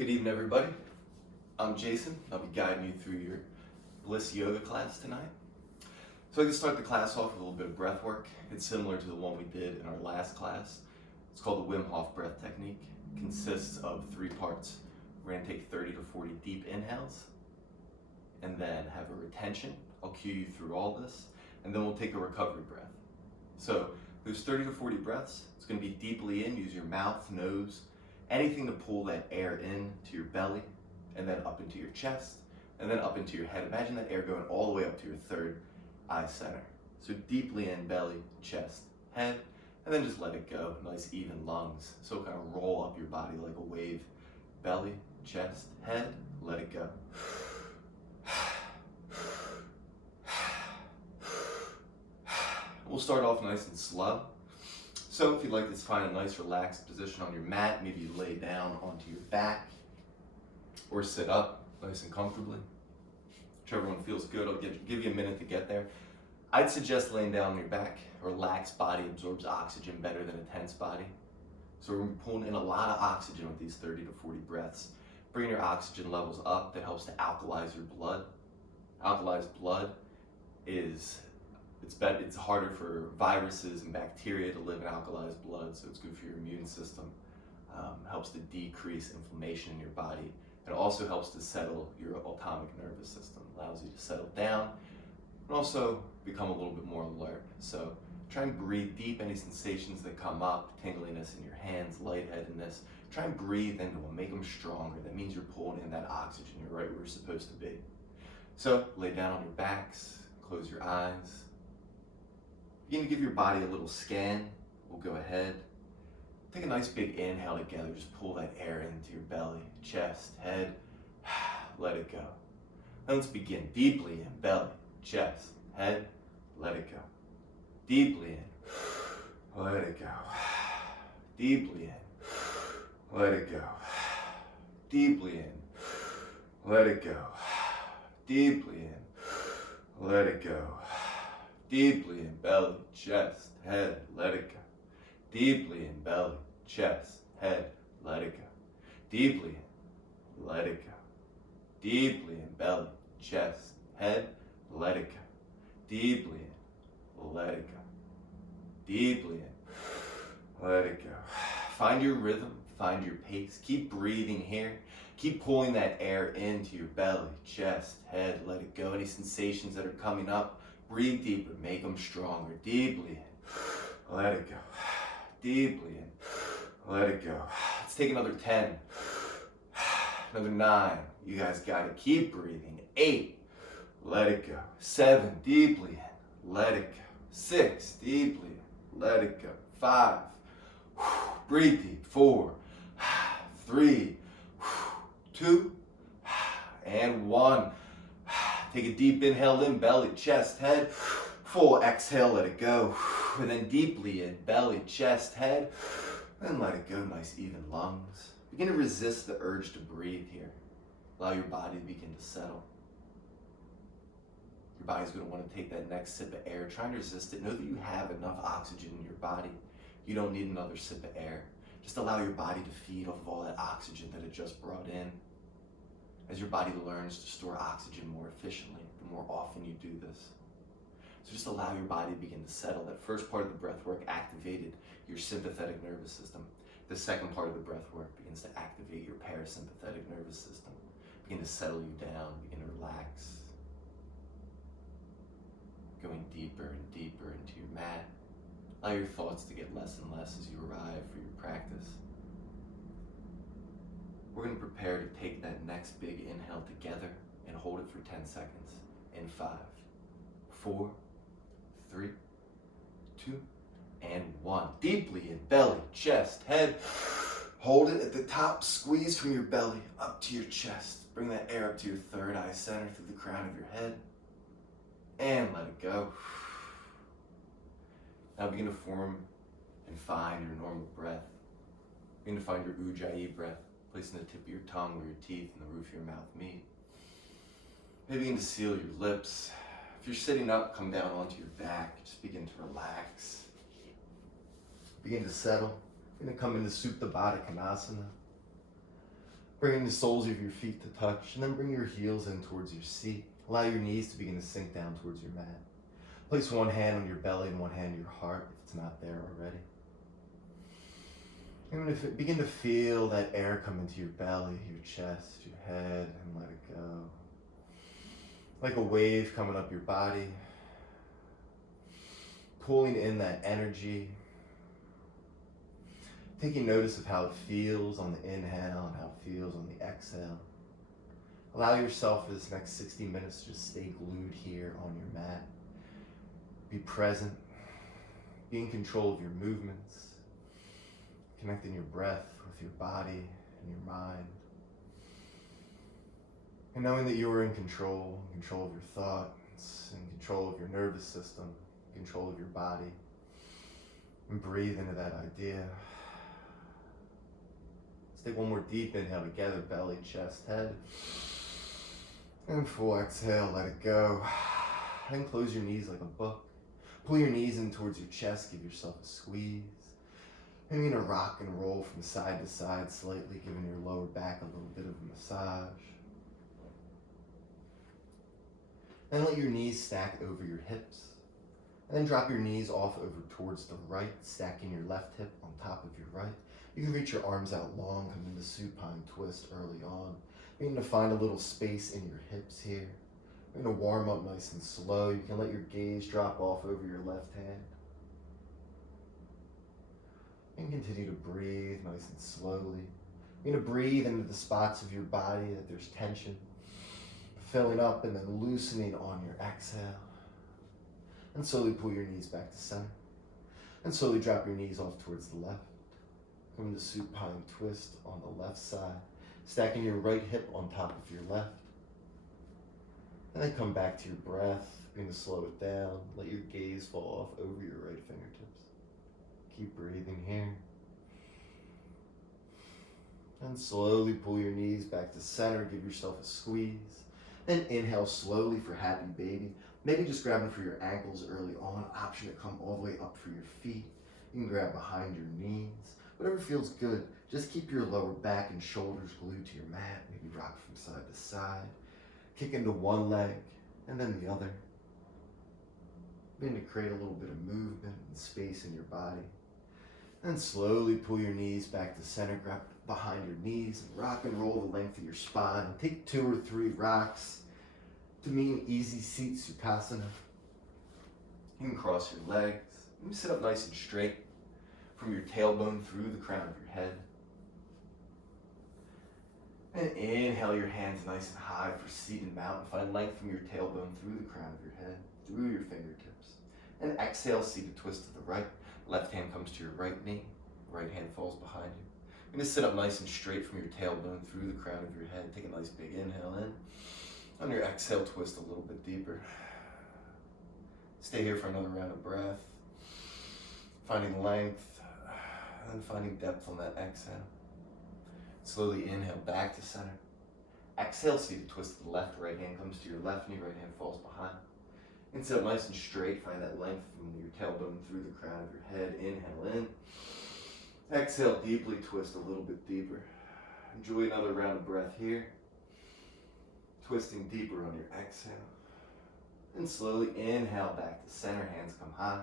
Good evening, everybody. I'm Jason. I'll be guiding you through your bliss yoga class tonight. So I can start the class off with a little bit of breath work. It's similar to the one we did in our last class. It's called the Wim Hof breath technique. It consists of 3 parts. We're going to take 30 to 40 deep inhales and then have a retention. I'll cue you through all this, and then we'll take a recovery breath. So there's 30 to 40 breaths. It's going to be deeply in. Use your mouth, nose, anything to pull that air in to your belly, and then up into your chest, and then up into your head. Imagine that air going all the way up to your third eye center. So deeply in, belly, chest, head, and then just let it go. Nice even lungs. So kind of roll up your body like a wave. Belly, chest, head, let it go. We'll start off nice and slow. So if you'd like to find a nice relaxed position on your mat, maybe you lay down onto your back or sit up nice and comfortably. Whichever one feels good. I'll give you a minute to get there. I'd suggest laying down on your back. A relaxed body absorbs oxygen better than a tense body. So we're going to be pulling in a lot of oxygen with these 30 to 40 breaths. Bringing your oxygen levels up, that helps to alkalize your blood. Alkalized blood it's harder for viruses and bacteria to live in alkalized blood, so it's good for your immune system. Helps to decrease inflammation in your body. It also helps to settle your autonomic nervous system, allows you to settle down, and also become a little bit more alert. So try and breathe deep. Any sensations that come up, tingliness in your hands, lightheadedness, try and breathe into them, make them stronger. That means you're pulling in that oxygen. You're right where you're supposed to be. So lay down on your backs, close your eyes. Begin to give your body a little scan. We'll go ahead. Take a nice big inhale together. Just pull that air into your belly, chest, head. Let it go. Now let's begin. Deeply in, belly, chest, head. Let it go. Deeply in. Let it go. Deeply in. Let it go. Deeply in. Let it go. Deeply in. Let it go. Deeply in, belly, chest, head, let it go. Deeply in, belly, chest, head, let it go. Deeply in, let it go. Deeply in, belly, chest, head, let it go. Deeply in, let it go. Deeply in, let it go. Find your rhythm, find your pace. Keep breathing here. Keep pulling that air into your belly, chest, head, let it go. Any sensations that are coming up, breathe deeper, make them stronger. Deeply in, let it go. Deeply in, let it go. Let's take another 10. Another 9. You guys got it. Keep breathing. 8. Let it go. 7. Deeply in, let it go. 6. Deeply in, let it go. 5. Breathe deep. 4. 3. 2. And 1. Take a deep inhale in, belly, chest, head. Full exhale, let it go. And then deeply in, belly, chest, head. And let it go, nice even lungs. Begin to resist the urge to breathe here. Allow your body to begin to settle. Your body's going to want to take that next sip of air. Try and resist it. Know that you have enough oxygen in your body. You don't need another sip of air. Just allow your body to feed off of all that oxygen that it just brought in. As your body learns to store oxygen more efficiently, the more often you do this. So just allow your body to begin to settle. That first part of the breath work activated your sympathetic nervous system. The second part of the breath work begins to activate your parasympathetic nervous system. Begin to settle you down, begin to relax. Going deeper and deeper into your mat. Allow your thoughts to get less and less as you arrive for your practice. We're going to prepare to take that next big inhale together and hold it for 10 seconds. In 5, 4, 3, 2, and 1. Deeply in, belly, chest, head. Hold it at the top. Squeeze from your belly up to your chest. Bring that air up to your third eye center through the crown of your head. And let it go. Now begin to form and find your normal breath. Begin to find your ujjayi breath. Placing the tip of your tongue where your teeth and the roof of your mouth meet. Maybe begin to seal your lips. If you're sitting up, come down onto your back. Just begin to relax. Begin to settle. You're going to come into Supta Baddha Konasana. Bringing the soles of your feet to touch, and then bring your heels in towards your seat. Allow your knees to begin to sink down towards your mat. Place one hand on your belly and one hand on your heart if it's not there already. And if it begin to feel that air come into your belly, your chest, your head, and let it go. Like a wave coming up your body, pulling in that energy, taking notice of how it feels on the inhale and how it feels on the exhale. Allow yourself for this next 60 minutes to just stay glued here on your mat. Be present, be in control of your movements, connecting your breath with your body and your mind. And knowing that you are in control of your thoughts, in control of your nervous system, in control of your body. And breathe into that idea. Let's take one more deep inhale together, belly, chest, head. And full exhale, let it go. And close your knees like a book. Pull your knees in towards your chest, give yourself a squeeze. And you're gonna rock and roll from side to side slightly, giving your lower back a little bit of a massage. Then let your knees stack over your hips. And then drop your knees off over towards the right, stacking your left hip on top of your right. You can reach your arms out long, come into supine twist early on. You're going to find a little space in your hips here. You're going to warm up nice and slow. You can let your gaze drop off over your left hand. And continue to breathe nice and slowly. You're going to breathe into the spots of your body that there's tension, filling up and then loosening on your exhale. And slowly pull your knees back to center. And slowly drop your knees off towards the left. Come into supine twist on the left side. Stacking your right hip on top of your left. And then come back to your breath. Begin to slow it down. Let your gaze fall off over your right fingertips. Keep breathing here. And slowly pull your knees back to center. Give yourself a squeeze. Then inhale slowly for happy baby. Maybe just grabbing for your ankles early on. Option to come all the way up for your feet. You can grab behind your knees. Whatever feels good. Just keep your lower back and shoulders glued to your mat. Maybe rock from side to side. Kick into one leg and then the other. Begin to create a little bit of movement and space in your body. And slowly pull your knees back to center. Grab behind your knees and rock and roll the length of your spine. And take 2 or 3 rocks to meet an easy seat Sukhasana. You can cross your legs. You can sit up nice and straight from your tailbone through the crown of your head. And inhale your hands nice and high for seated mountain. Find length from your tailbone through the crown of your head, through your fingertips. And exhale, seated twist to the right. Left hand comes to your right knee. Right hand falls behind you. You're going to sit up nice and straight from your tailbone through the crown of your head. Take a nice big inhale in. On your exhale, twist a little bit deeper. Stay here for another round of breath. Finding length and finding depth on that exhale. Slowly inhale back to center. Exhale, seated twist to the left. Right hand comes to your left knee. Right hand falls behind. And sit up nice and straight. Find that length from your tailbone through the crown of your head. Inhale in. Exhale, deeply twist a little bit deeper. Enjoy another round of breath here. Twisting deeper on your exhale. And slowly inhale back to center, hands come high.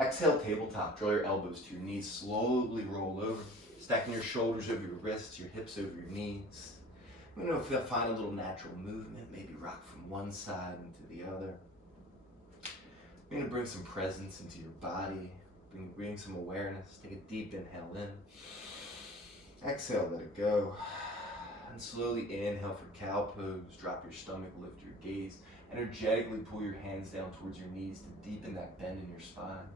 Exhale, tabletop, draw your elbows to your knees, slowly roll over. Stacking your shoulders over your wrists, your hips over your knees. You know, if you find a little natural movement, maybe rock from one side into the other. You're going to bring some presence into your body, bring some awareness. Take a deep inhale in. Exhale, let it go. And slowly inhale for cow pose. Drop your stomach, lift your gaze. Energetically pull your hands down towards your knees to deepen that bend in your spine.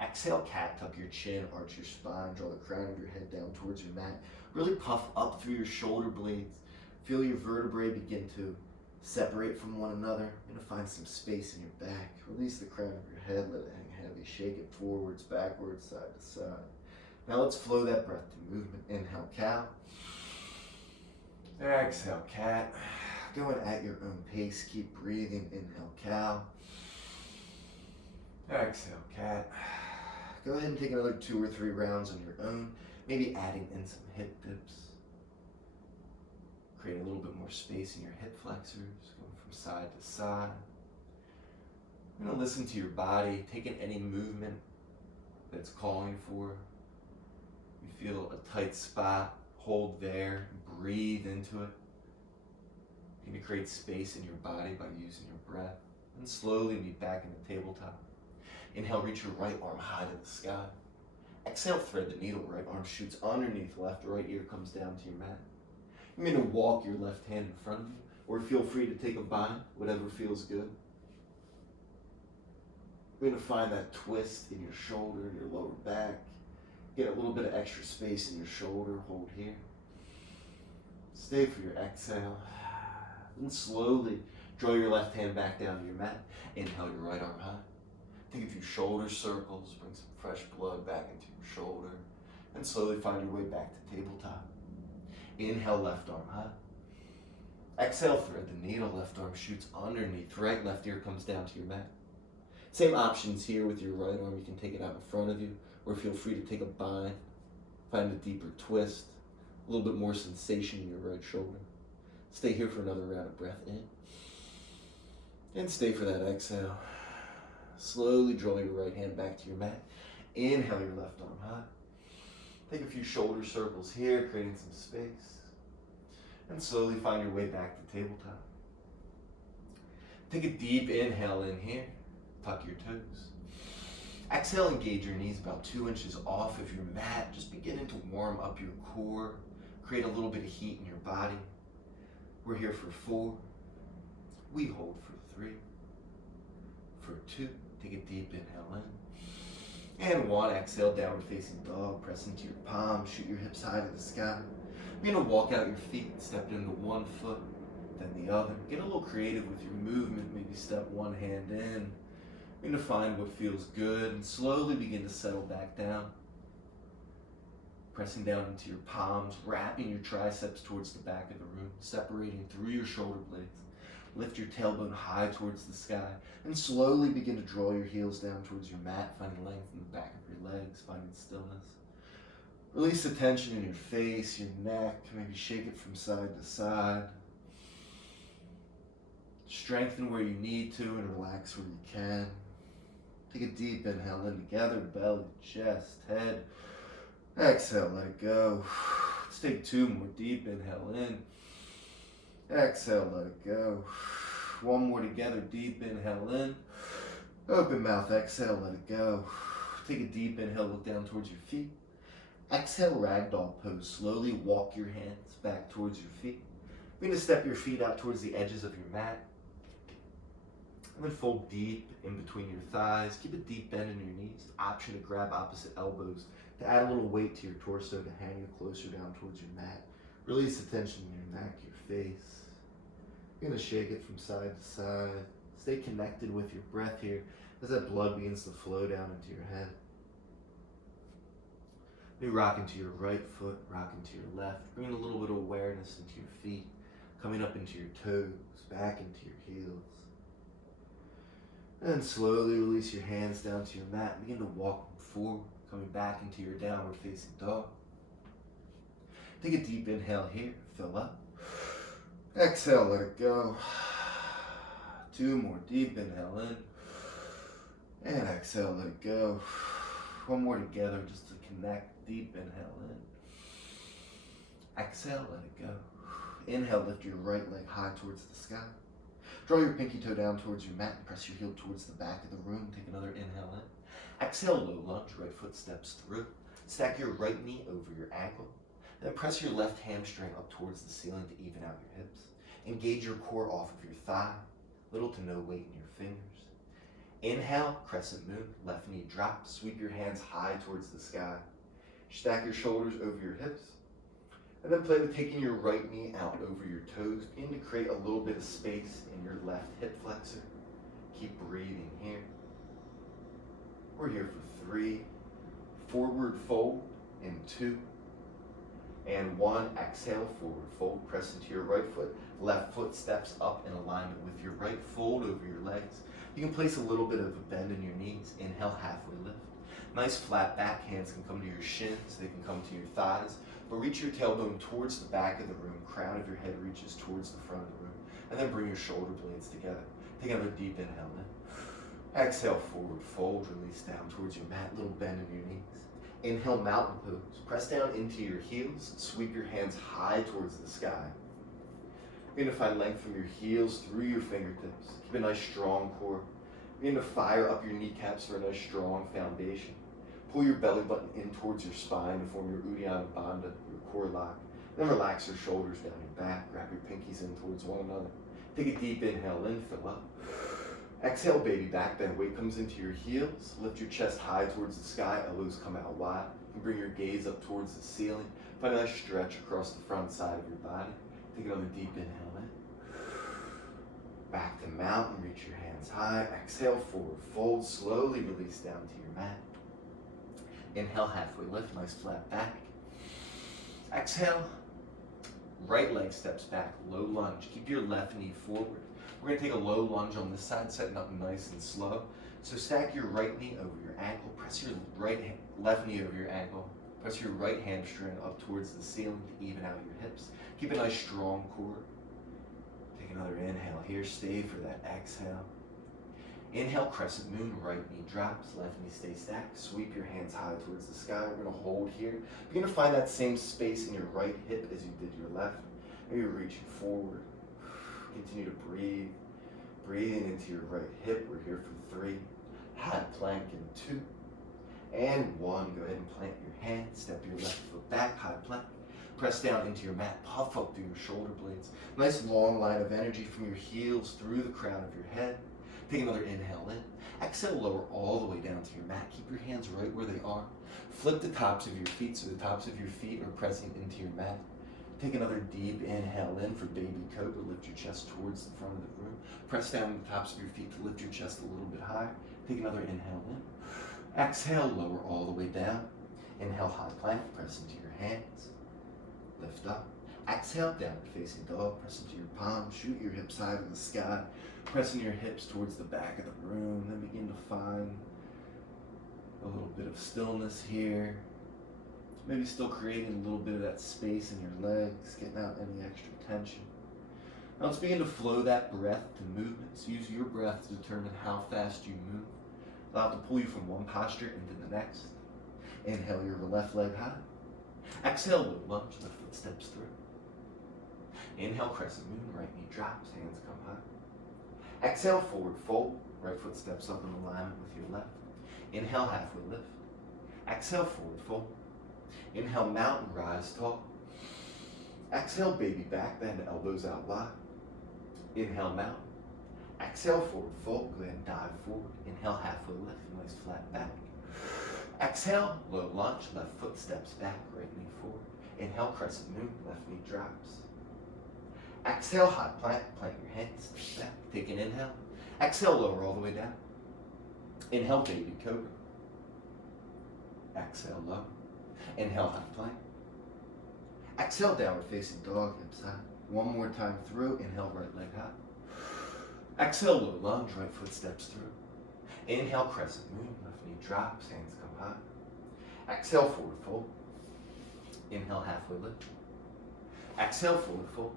Exhale, cat, tuck your chin, arch your spine, draw the crown of your head down towards your mat. Really puff up through your shoulder blades. Feel your vertebrae begin to separate from one another. You're going to find some space in your back. Release the crown of your head, let it hang heavy. Shake it forwards, backwards, side to side. Now let's flow that breath to movement. Inhale, cow. Exhale, cat. Going at your own pace. Keep breathing. Inhale, cow. Exhale, cat. Go ahead and take another 2 or 3 rounds on your own. Maybe adding in some hip dips. Create a little bit more space in your hip flexors, going from side to side. You're going to listen to your body, taking any movement that's calling for. You feel a tight spot, hold there, breathe into it. You're going to create space in your body by using your breath. And slowly meet back in the tabletop. Inhale, reach your right arm high to the sky. Exhale, thread the needle. Right arm shoots underneath left, right ear comes down to your mat. You're going to walk your left hand in front of you, or feel free to take a bind, whatever feels good. You're going to find that twist in your shoulder, your lower back. Get a little bit of extra space in your shoulder, hold here. Stay for your exhale. And slowly draw your left hand back down to your mat. Inhale your right arm high. Take a few shoulder circles, bring some fresh blood back into your shoulder, and slowly find your way back to tabletop. Inhale, left arm high. Exhale, thread the needle, left arm shoots underneath, right, left ear comes down to your mat. Same options here with your right arm. You can take it out in front of you, or feel free to take a bind. Find a deeper twist, a little bit more sensation in your right shoulder. Stay here for another round of breath in. And stay for that exhale. Slowly draw your right hand back to your mat. Inhale your left arm high. Take a few shoulder circles here, creating some space. And slowly find your way back to tabletop. Take a deep inhale in here. Tuck your toes. Exhale, engage your knees about 2 inches off of your mat. Just beginning to warm up your core. Create a little bit of heat in your body. We're here for 4. We hold for 3. For 2. Take a deep inhale in. And 1, exhale, downward facing dog. Press into your palms, shoot your hips high to the sky. You're gonna walk out your feet, step into one foot, then the other. Get a little creative with your movement, maybe step one hand in. You're gonna find what feels good and slowly begin to settle back down. Pressing down into your palms, wrapping your triceps towards the back of the room, separating through your shoulder blades. Lift your tailbone high towards the sky and slowly begin to draw your heels down towards your mat, finding length in the back of your legs, finding stillness. Release the tension in your face, your neck, maybe shake it from side to side. Strengthen where you need to and relax where you can. Take a deep inhale in together, belly, chest, head. Exhale, let it go. Let's take 2 more. Deep inhale in. Exhale, let it go. 1 more together. Deep inhale in. Open mouth, exhale, let it go. Take a deep inhale, look down towards your feet. Exhale, ragdoll pose. Slowly walk your hands back towards your feet. You're going to step your feet out towards the edges of your mat. And then fold deep in between your thighs. Keep a deep bend in your knees. Option to grab opposite elbows to add a little weight to your torso to hang you closer down towards your mat. Release the tension in your neck, your face. You're going to shake it from side to side. Stay connected with your breath here as that blood begins to flow down into your head. Maybe rock into your right foot, rock into your left. Bring a little bit of awareness into your feet, coming up into your toes, back into your heels. And slowly release your hands down to your mat and begin to walk forward, coming back into your downward facing dog. Take a deep inhale here, fill up. Exhale, let it go. 2 more. Deep inhale in. And exhale, let it go. 1 more together just to connect. Deep inhale in. Exhale, let it go. Inhale, lift your right leg high towards the sky. Draw your pinky toe down towards your mat and press your heel towards the back of the room. Take another inhale in. Exhale, low lunge, right foot steps through. Stack your right knee over your ankle. Then press your left hamstring up towards the ceiling to even out your hips. Engage your core off of your thigh. Little to no weight in your fingers. Inhale, crescent moon, left knee drops. Sweep your hands high towards the sky. Stack your shoulders over your hips. And then play with taking your right knee out over your toes. Begin to create a little bit of space in your left hip flexor. Keep breathing here. We're here for 3. Forward fold in 2. And 1, exhale, forward fold. Press into your right foot. Left foot steps up in alignment with your right. Fold over your legs. You can place a little bit of a bend in your knees. Inhale, halfway lift. Nice flat back. Hands can come to your shins. They can come to your thighs. But reach your tailbone towards the back of the room, crown of your head reaches towards the front of the room, and then bring your shoulder blades together. Take another deep inhale in. Exhale, forward fold, release down towards your mat, little bend in your knees. Inhale, mountain pose. Press down into your heels, sweep your hands high towards the sky. Begin to find length from your heels through your fingertips. Keep a nice strong core. Begin to fire up your kneecaps for a nice strong foundation. Pull your belly button in towards your spine to form your Uddiyana Bandha, your core lock. Then relax your shoulders down your back. Grab your pinkies in towards one another. Take a deep inhale in, fill up. Exhale, baby back bend. Weight comes into your heels. Lift your chest high towards the sky. Elbows come out wide. You bring your gaze up towards the ceiling. Find a nice stretch across the front side of your body. Take another deep inhale in. Back to mountain. Reach your hands high. Exhale, forward fold. Slowly release down to your mat. Inhale, halfway lift. Nice flat back. Exhale. Right leg steps back. Low lunge. Keep your left knee forward. We're going to take a low lunge on this side, setting up nice and slow. So stack your right knee over your ankle. Press your left knee over your ankle. Press your right hamstring up towards the ceiling to even out your hips. Keep a nice strong core. Take another inhale here. Stay for that exhale. Inhale, crescent moon. Right knee drops. Left knee stays stacked. Sweep your hands high towards the sky. We're going to hold here. Begin to find that same space in your right hip as you did your left. Maybe you're reaching forward. Continue to breathe. Breathing into your right hip. We're here for 3. High plank in 2. And 1. Go ahead and plant your hand. Step your left foot back. High plank. Press down into your mat. Puff up through your shoulder blades. Nice long line of energy from your heels through the crown of your head. Take another inhale in. Exhale, lower all the way down to your mat. Keep your hands right where they are. Flip the tops of your feet so the tops of your feet are pressing into your mat. Take another deep inhale in for baby cobra. Lift your chest towards the front of the room. Press down the tops of your feet to lift your chest a little bit higher. Take another inhale in. Exhale, lower all the way down. Inhale, high plank. Press into your hands. Lift up. Exhale, downward facing dog. Press into your palms. Shoot your hips high to the sky. Pressing your hips towards the back of the room. Then begin to find a little bit of stillness here. Maybe still creating a little bit of that space in your legs, getting out any extra tension. Now let's begin to flow that breath to movements. Use your breath to determine how fast you move. Allow it to pull you from one posture into the next. Inhale your left leg high. Exhale, low lunge, left foot steps through. Inhale, crescent moon, right knee drops, hands come high. Exhale, forward fold, right foot steps up in alignment with your left. Inhale, halfway lift. Exhale, forward fold. Inhale, mountain, rise tall. Exhale, baby back bend, elbows out wide. Inhale, mountain. Exhale, forward fold. Go ahead and dive forward. Inhale, halfway lift, nice flat back. Exhale, low lunge, left foot steps back, right knee forward. Inhale, crescent moon, left knee drops. Exhale, high plank, plant your hands, step back. Take an inhale. Exhale, lower all the way down. Inhale, baby cobra. Exhale, low. Inhale, high plank. Exhale, downward facing dog, hips high. One more time through. Inhale, right leg high. Exhale, low lunge, right foot steps through. Inhale, crescent moon, left knee drops, hands come high. Exhale, forward fold. Inhale, halfway lift. Exhale, forward fold.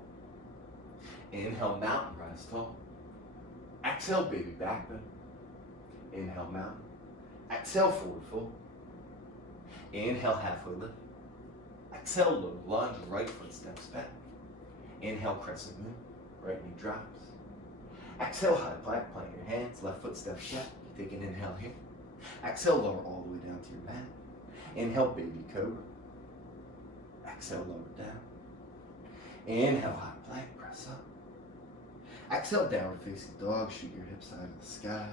Inhale, mountain, rise tall. Exhale, baby back bend. Inhale, mountain. Exhale, forward fold. Inhale, halfway lift. Exhale, low lunge, right foot steps back. Inhale, crescent moon, right knee drops. Exhale, high plank, plant your hands, left foot steps back. Take an inhale here. Exhale, lower all the way down to your mat. Inhale, baby cobra. Exhale, lower down. Inhale, high plank, press up. Exhale, downward facing dog, shoot your hips high to the sky.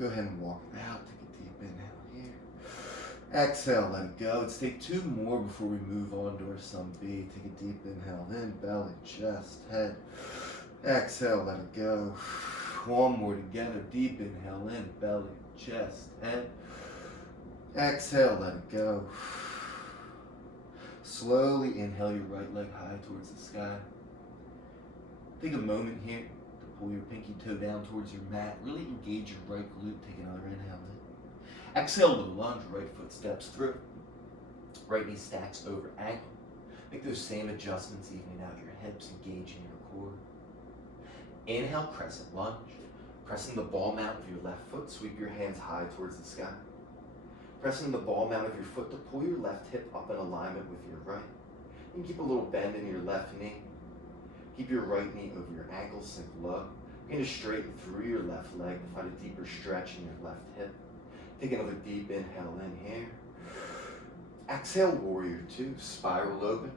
Go ahead and walk it out. Take a deep inhale here. Exhale, let it go. Let's take 2 more before we move on to our sun B. Take a deep inhale in, belly, chest, head. Exhale, let it go. 1 more together. Deep inhale in, belly, chest, head. Exhale, let it go. Slowly inhale your right leg high towards the sky. Take a moment here to pull your pinky toe down towards your mat. Really engage your right glute. Take another inhale in. Exhale, low lunge, right foot steps through. Right knee stacks over ankle. Make those same adjustments, evening out your hips, engaging your core. Inhale, crescent lunge. Pressing the ball mount of your left foot, sweep your hands high towards the sky. Pressing the ball mount of your foot to pull your left hip up in alignment with your right. You can keep a little bend in your left knee. Keep your right knee over your ankle, sink low. Begin to straighten through your left leg to find a deeper stretch in your left hip. Take another deep inhale in here. Exhale, warrior two, spiral open.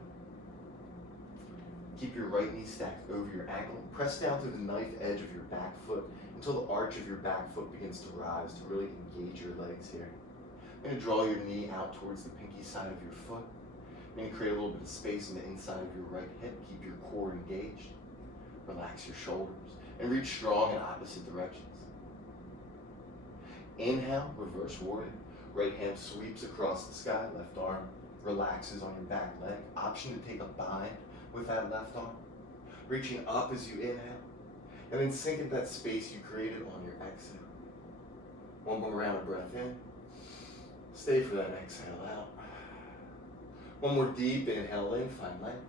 Keep your right knee stacked over your ankle. Press down through the knife edge of your back foot until the arch of your back foot begins to rise to really engage your legs here. You're going to draw your knee out towards the pinky side of your foot. You're going to create a little bit of space on the inside of your right hip. Keep your core engaged. Relax your shoulders and reach strong in opposite directions. Inhale, reverse warrior. Right hand sweeps across the sky. Left arm relaxes on your back leg. Option to take a bind with that left arm. Reaching up as you inhale. And then sink into that space you created on your exhale. One more round of breath in. Stay for that exhale out. One more deep inhale in, find length.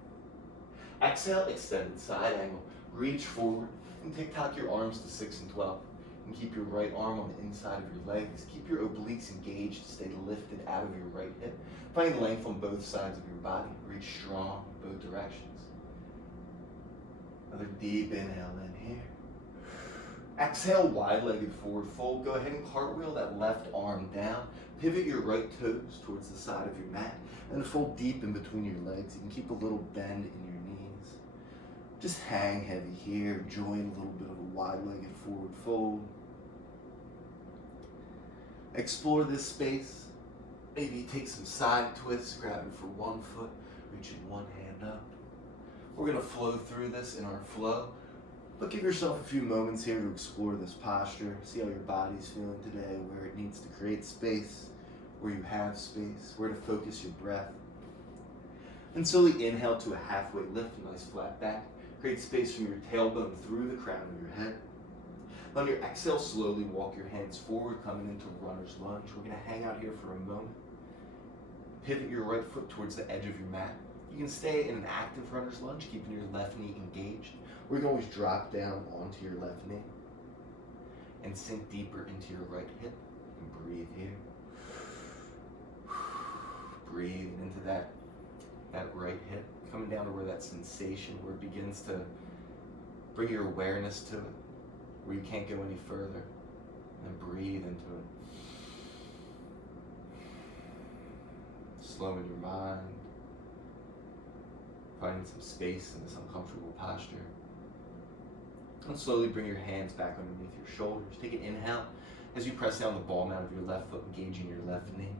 Exhale, extended side angle. Reach forward and TikTok your arms to 6 and 12. And keep your right arm on the inside of your legs. Keep your obliques engaged to stay lifted out of your right hip. Find length on both sides of your body. Reach strong in both directions. Another deep inhale in here. Exhale, wide-legged forward fold. Go ahead and cartwheel that left arm down. Pivot your right toes towards the side of your mat. And fold deep in between your legs. You can keep a little bend in your knees. Just hang heavy here. Join a little bit of a wide-legged forward fold. Explore this space. Maybe take some side twists. Grabbing for one foot. Reaching one hand up. We're going to flow through this in our flow. But give yourself a few moments here to explore this posture. See how your body's feeling today, where it needs to create space, where you have space, where to focus your breath. And slowly inhale to a halfway lift, a nice flat back. Create space from your tailbone through the crown of your head. On your exhale, slowly walk your hands forward, coming into runner's lunge. We're going to hang out here for a moment. Pivot your right foot towards the edge of your mat. You can stay in an active runner's lunge, keeping your left knee engaged. Or you can always drop down onto your left knee and sink deeper into your right hip and breathe here. Breathe into that right hip, coming down to where that sensation, where it begins to bring your awareness to it, where you can't go any further, and then breathe into it. Slowing your mind, finding some space in this uncomfortable posture. And slowly bring your hands back underneath your shoulders. Take an inhale as you press down the ball mount of your left foot, engaging your left knee.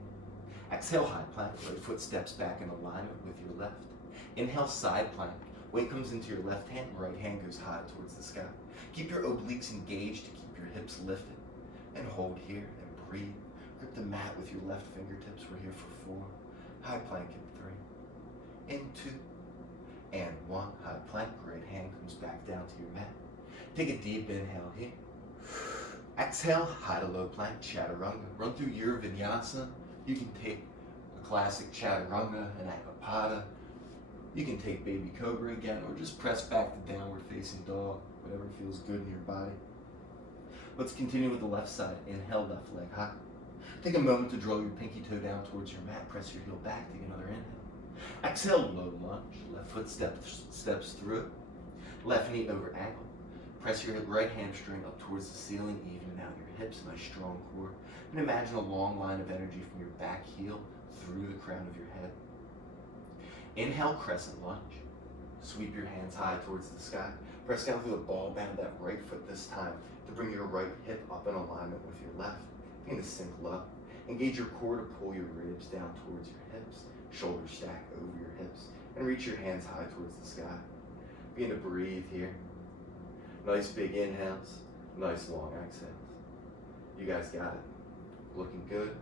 Exhale, high plank. Right foot steps back in alignment with your left. Inhale, side plank. Weight comes into your left hand, right hand goes high towards the sky. Keep your obliques engaged to keep your hips lifted. And hold here and breathe. Grip the mat with your left fingertips. We're here for 4. High plank in 3. In 2. And 1. High plank. Right hand comes back down to your mat. Take a deep inhale here. Exhale, high to low plank, chaturanga. Run through your vinyasa. You can take a classic chaturanga, an akapata. You can take baby cobra again, or just press back to downward facing dog, whatever feels good in your body. Let's continue with the left side. Inhale, left leg high. Take a moment to draw your pinky toe down towards your mat. Press your heel back. Take another inhale. Exhale, low lunge. Left foot steps through. Left knee over ankle. Press your right hamstring up towards the ceiling, evening out your hips, nice strong core. And imagine a long line of energy from your back heel through the crown of your head. Inhale, crescent lunge. Sweep your hands high towards the sky. Press down through the ball band of that right foot this time to bring your right hip up in alignment with your left. Begin to sink low. Engage your core to pull your ribs down towards your hips. Shoulders stack over your hips. And reach your hands high towards the sky. Begin to breathe here. Nice big inhales, nice long exhales. You guys got it. Looking good.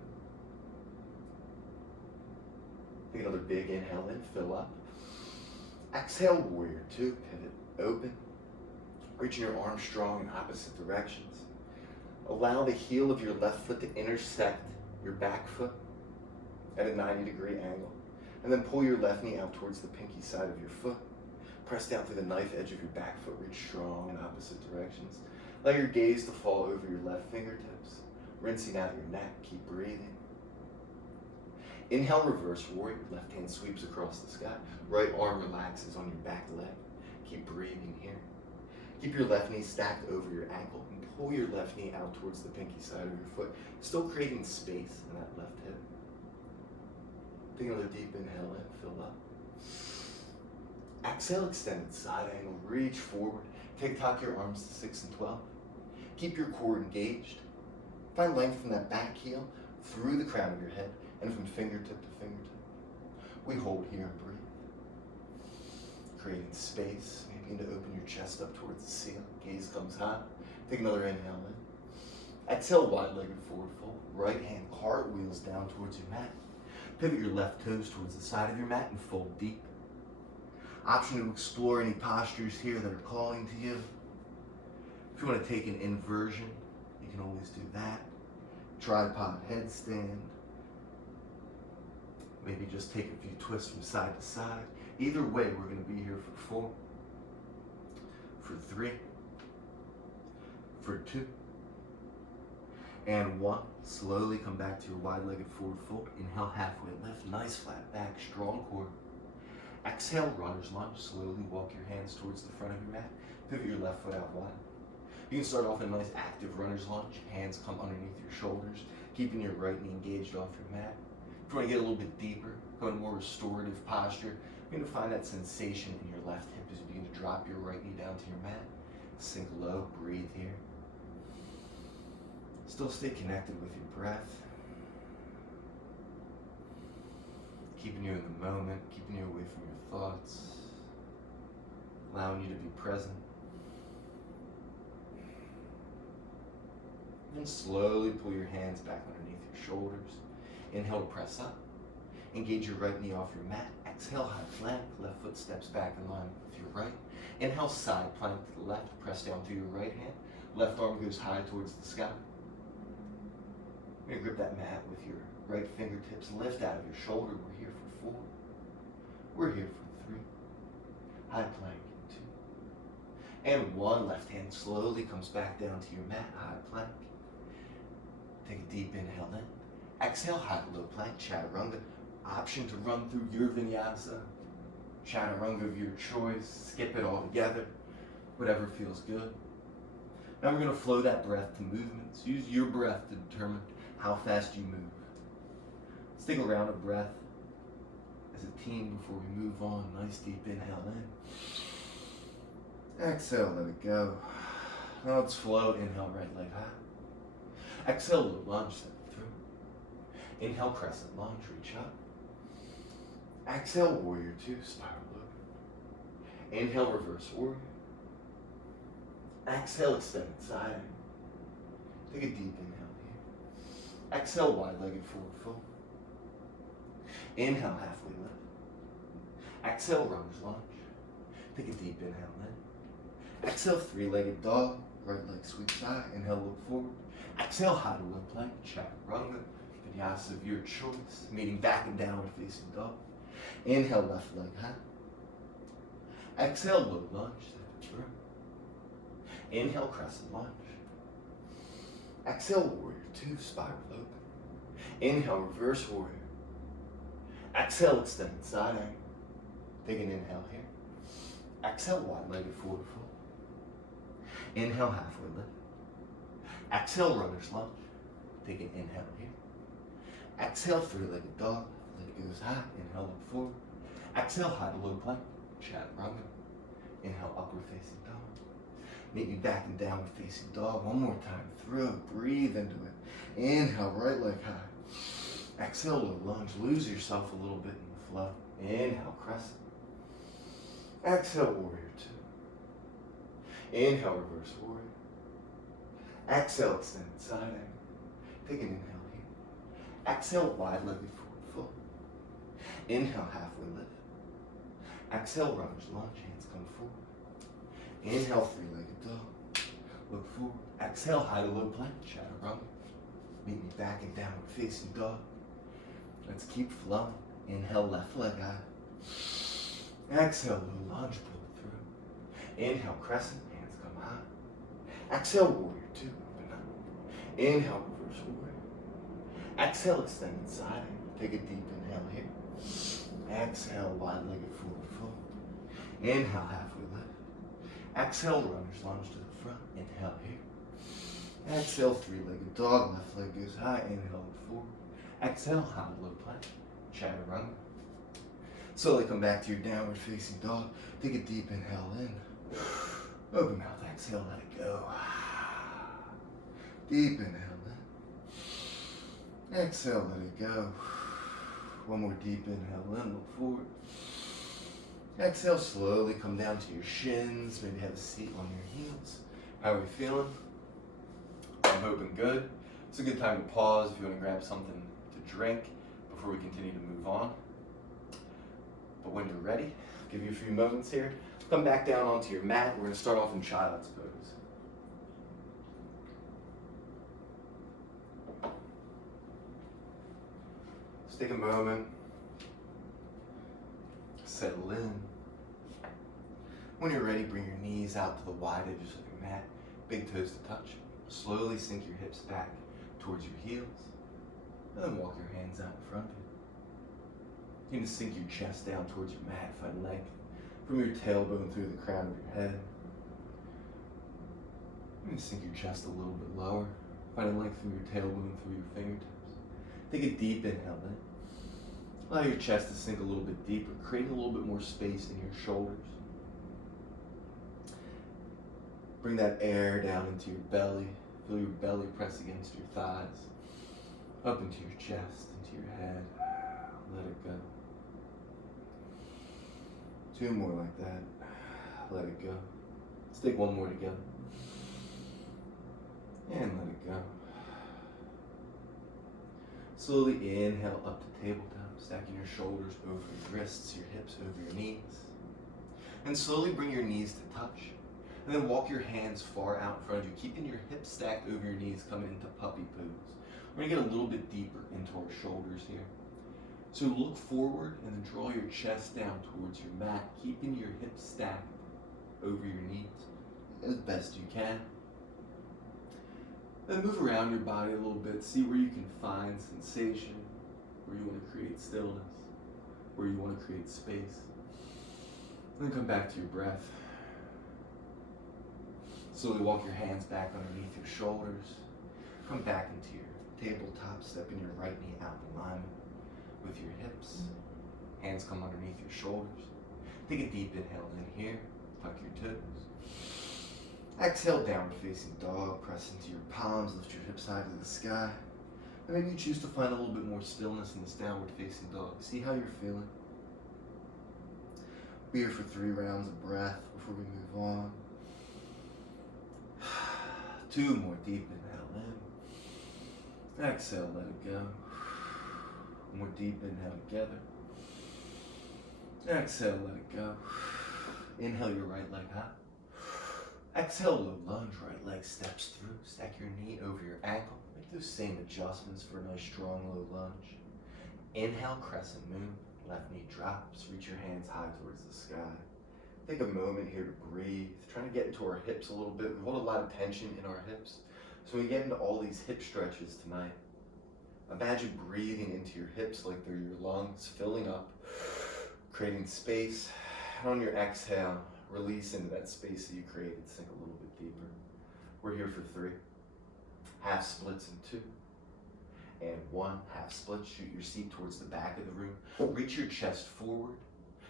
Take another big inhale in, fill up. Exhale, warrior two, pivot, open. Reaching your arms strong in opposite directions. Allow the heel of your left foot to intersect your back foot at a 90-degree angle. And then pull your left knee out towards the pinky side of your foot. Press down through the knife edge of your back foot, reach strong in opposite directions. Allow your gaze to fall over your left fingertips, rinsing out your neck. Keep breathing. Inhale, reverse warrior. Left hand sweeps across the sky. Right arm relaxes on your back leg. Keep breathing here. Keep your left knee stacked over your ankle and pull your left knee out towards the pinky side of your foot, still creating space in that left hip. Take another deep inhale in, fill up. Exhale, extended side angle, reach forward. TikTok your arms to 6 and 12. Keep your core engaged. Find length from that back heel through the crown of your head and from fingertip to fingertip. We hold here and breathe. Creating space, maybe to open your chest up towards the ceiling. Gaze comes high. Take another inhale in. Exhale, wide-legged forward fold. Right hand cartwheels down towards your mat. Pivot your left toes towards the side of your mat and fold deep. Option to explore any postures here that are calling to you. If you want to take an inversion, you can always do that. Tripod headstand. Maybe just take a few twists from side to side. Either way, we're going to be here for 4, for 3, for 2, and 1. Slowly come back to your wide-legged forward fold. Inhale, halfway lift. Nice flat back, strong core. Exhale, runner's lunge. Slowly walk your hands towards the front of your mat. Pivot your left foot out wide. You can start off in a nice active runner's lunge. Hands come underneath your shoulders, keeping your right knee engaged off your mat. If you want to get a little bit deeper, go into more restorative posture, you're going to find that sensation in your left hip as you begin to drop your right knee down to your mat. Sink low, breathe here. Still stay connected with your breath. Keeping you in the moment, keeping you away from your thoughts, allowing you to be present. And slowly pull your hands back underneath your shoulders. Inhale to press up. Engage your right knee off your mat. Exhale, high plank. Left foot steps back in line with your right. Inhale, side plank to the left. Press down through your right hand. Left arm goes high towards the sky. You're going to grip that mat with your right fingertips. Lift out of your shoulder. We're here for 4. We're here for 3. High plank in 2. And 1. Left hand slowly comes back down to your mat. High plank. Take a deep inhale in. Exhale, high to low plank, chaturanga. Option to run through your vinyasa. Chaturanga of your choice. Skip it all together. Whatever feels good. Now we're going to flow that breath to movements. Use your breath to determine how fast you move. Let's take a round of breath as a team before we move on. Nice deep inhale in. Exhale, let it go. Now let's flow. Inhale, right leg high. Exhale, low lunge, step through. Inhale, crescent lunge, reach up. Exhale, warrior 2, spiral over. Inhale, reverse warrior. Exhale, extended side angle. Take a deep inhale here. Exhale, wide-legged forward fold. Inhale, halfway lift. Exhale, runner's lunge. Take a deep inhale in. Exhale, 3-legged dog. Right leg sweeps high. Inhale, look forward. Exhale, high to low plank. Chaturanga. Vinyasa of your choice. Meeting back and down with facing dog. Inhale, left leg high. Exhale, low lunge. Step through. Inhale, crescent lunge. Exhale, warrior 2, spiral open. Inhale, reverse warrior. Exhale, extended side angle. Take an inhale here. Exhale, wide-legged forward fold. Inhale, halfway lift. Exhale, runner's lunge. Take an inhale here. Exhale, 3-legged dog. Leg goes high. Inhale, look forward. Exhale, high to low plank. Chaturanga. Inhale, upward facing dog. Meet me back and down with facing dog. One more time. Through. Breathe into it. Inhale, right leg high. Exhale, low lunge. Lose yourself a little bit in the flow. Inhale, crescent. Exhale, warrior 2. Inhale, reverse warrior. Exhale, extended side angle. Take an inhale here. Exhale, wide-legged forward fold. Inhale, halfway lift. Exhale, runner's lunge. Hands come forward. Inhale, 3-legged dog. Look forward. Exhale, high to low plank. Chaturanga. Meet me back and downward facing dog. Let's keep flowing. Inhale, left leg high. Exhale, low lunge, pull it through. Inhale, crescent, hands come high. Exhale, warrior two, open up. Inhale, reverse warrior. Exhale, extend inside. Take a deep inhale here. Exhale, wide-legged forward fold. Inhale, halfway lift. Exhale, runner's lunge to the front. Inhale here. Exhale, three-legged dog. Left leg goes high. Inhale, forward. Exhale, high low plank. Chaturanga. Slowly come back to your downward facing dog. Take a deep inhale in. Open mouth, exhale, let it go. Deep inhale in. Exhale, let it go. One more deep inhale in, look forward. Exhale, slowly come down to your shins. Maybe have a seat on your heels. How are we feeling? I'm hoping good. It's a good time to pause if you want to grab something to drink before we continue to move on. But when you're ready, I'll give you a few moments here. Come back down onto your mat. We're going to start off in child's pose. Just take a moment. Settle in. When you're ready, bring your knees out to the wide edges of your mat. Big toes to touch. Slowly sink your hips back towards your heels. And then walk your hands out in front of you. You're going to sink your chest down towards your mat. Find length from your tailbone through the crown of your head. You're going to sink your chest a little bit lower. Find length from your tailbone through your fingertips. Take a deep inhale in. Allow your chest to sink a little bit deeper, creating a little bit more space in your shoulders. Bring that air down into your belly. Feel your belly press against your thighs. Up into your chest, into your head. Let it go. Two more like that. Let it go. Let's take one more together. And let it go. Slowly inhale up to tabletop, stacking your shoulders over your wrists, your hips over your knees. And slowly bring your knees to touch. And then walk your hands far out in front of you, keeping your hips stacked over your knees, coming into puppy pose. We're going to get a little bit deeper into our shoulders here. So look forward and then draw your chest down towards your mat, keeping your hips stacked over your knees as best you can. Then move around your body a little bit, see where you can find sensation, where you want to create stillness, where you want to create space. And then come back to your breath. Slowly walk your hands back underneath your shoulders. Come back into your tabletop, stepping your right knee out in alignment with your hips. Hands come underneath your shoulders. Take a deep inhale in here. Tuck your toes. Exhale, downward facing dog. Press into your palms. Lift your hips high to the sky. And maybe you choose to find a little bit more stillness in this downward facing dog. See how you're feeling. Be here for 3 rounds of breath before we move on. 2 more deep inhale in. Exhale, let it go. 1 more deep inhale together. Exhale, let it go. Inhale your right leg high. Exhale, low lunge, right leg steps through. Stack your knee over your ankle. Make those same adjustments for a nice strong low lunge. Inhale, crescent moon. Left knee drops. Reach your hands high towards the sky. Take a moment here to breathe. Trying to get into our hips a little bit. We hold a lot of tension in our hips. So we get into all these hip stretches tonight. Imagine breathing into your hips like they're your lungs, filling up, creating space. And on your exhale, release into that space that you created. Sink a little bit deeper. We're here for 3. Half splits in 2. And 1 half split. Shoot your seat towards the back of the room. Reach your chest forward.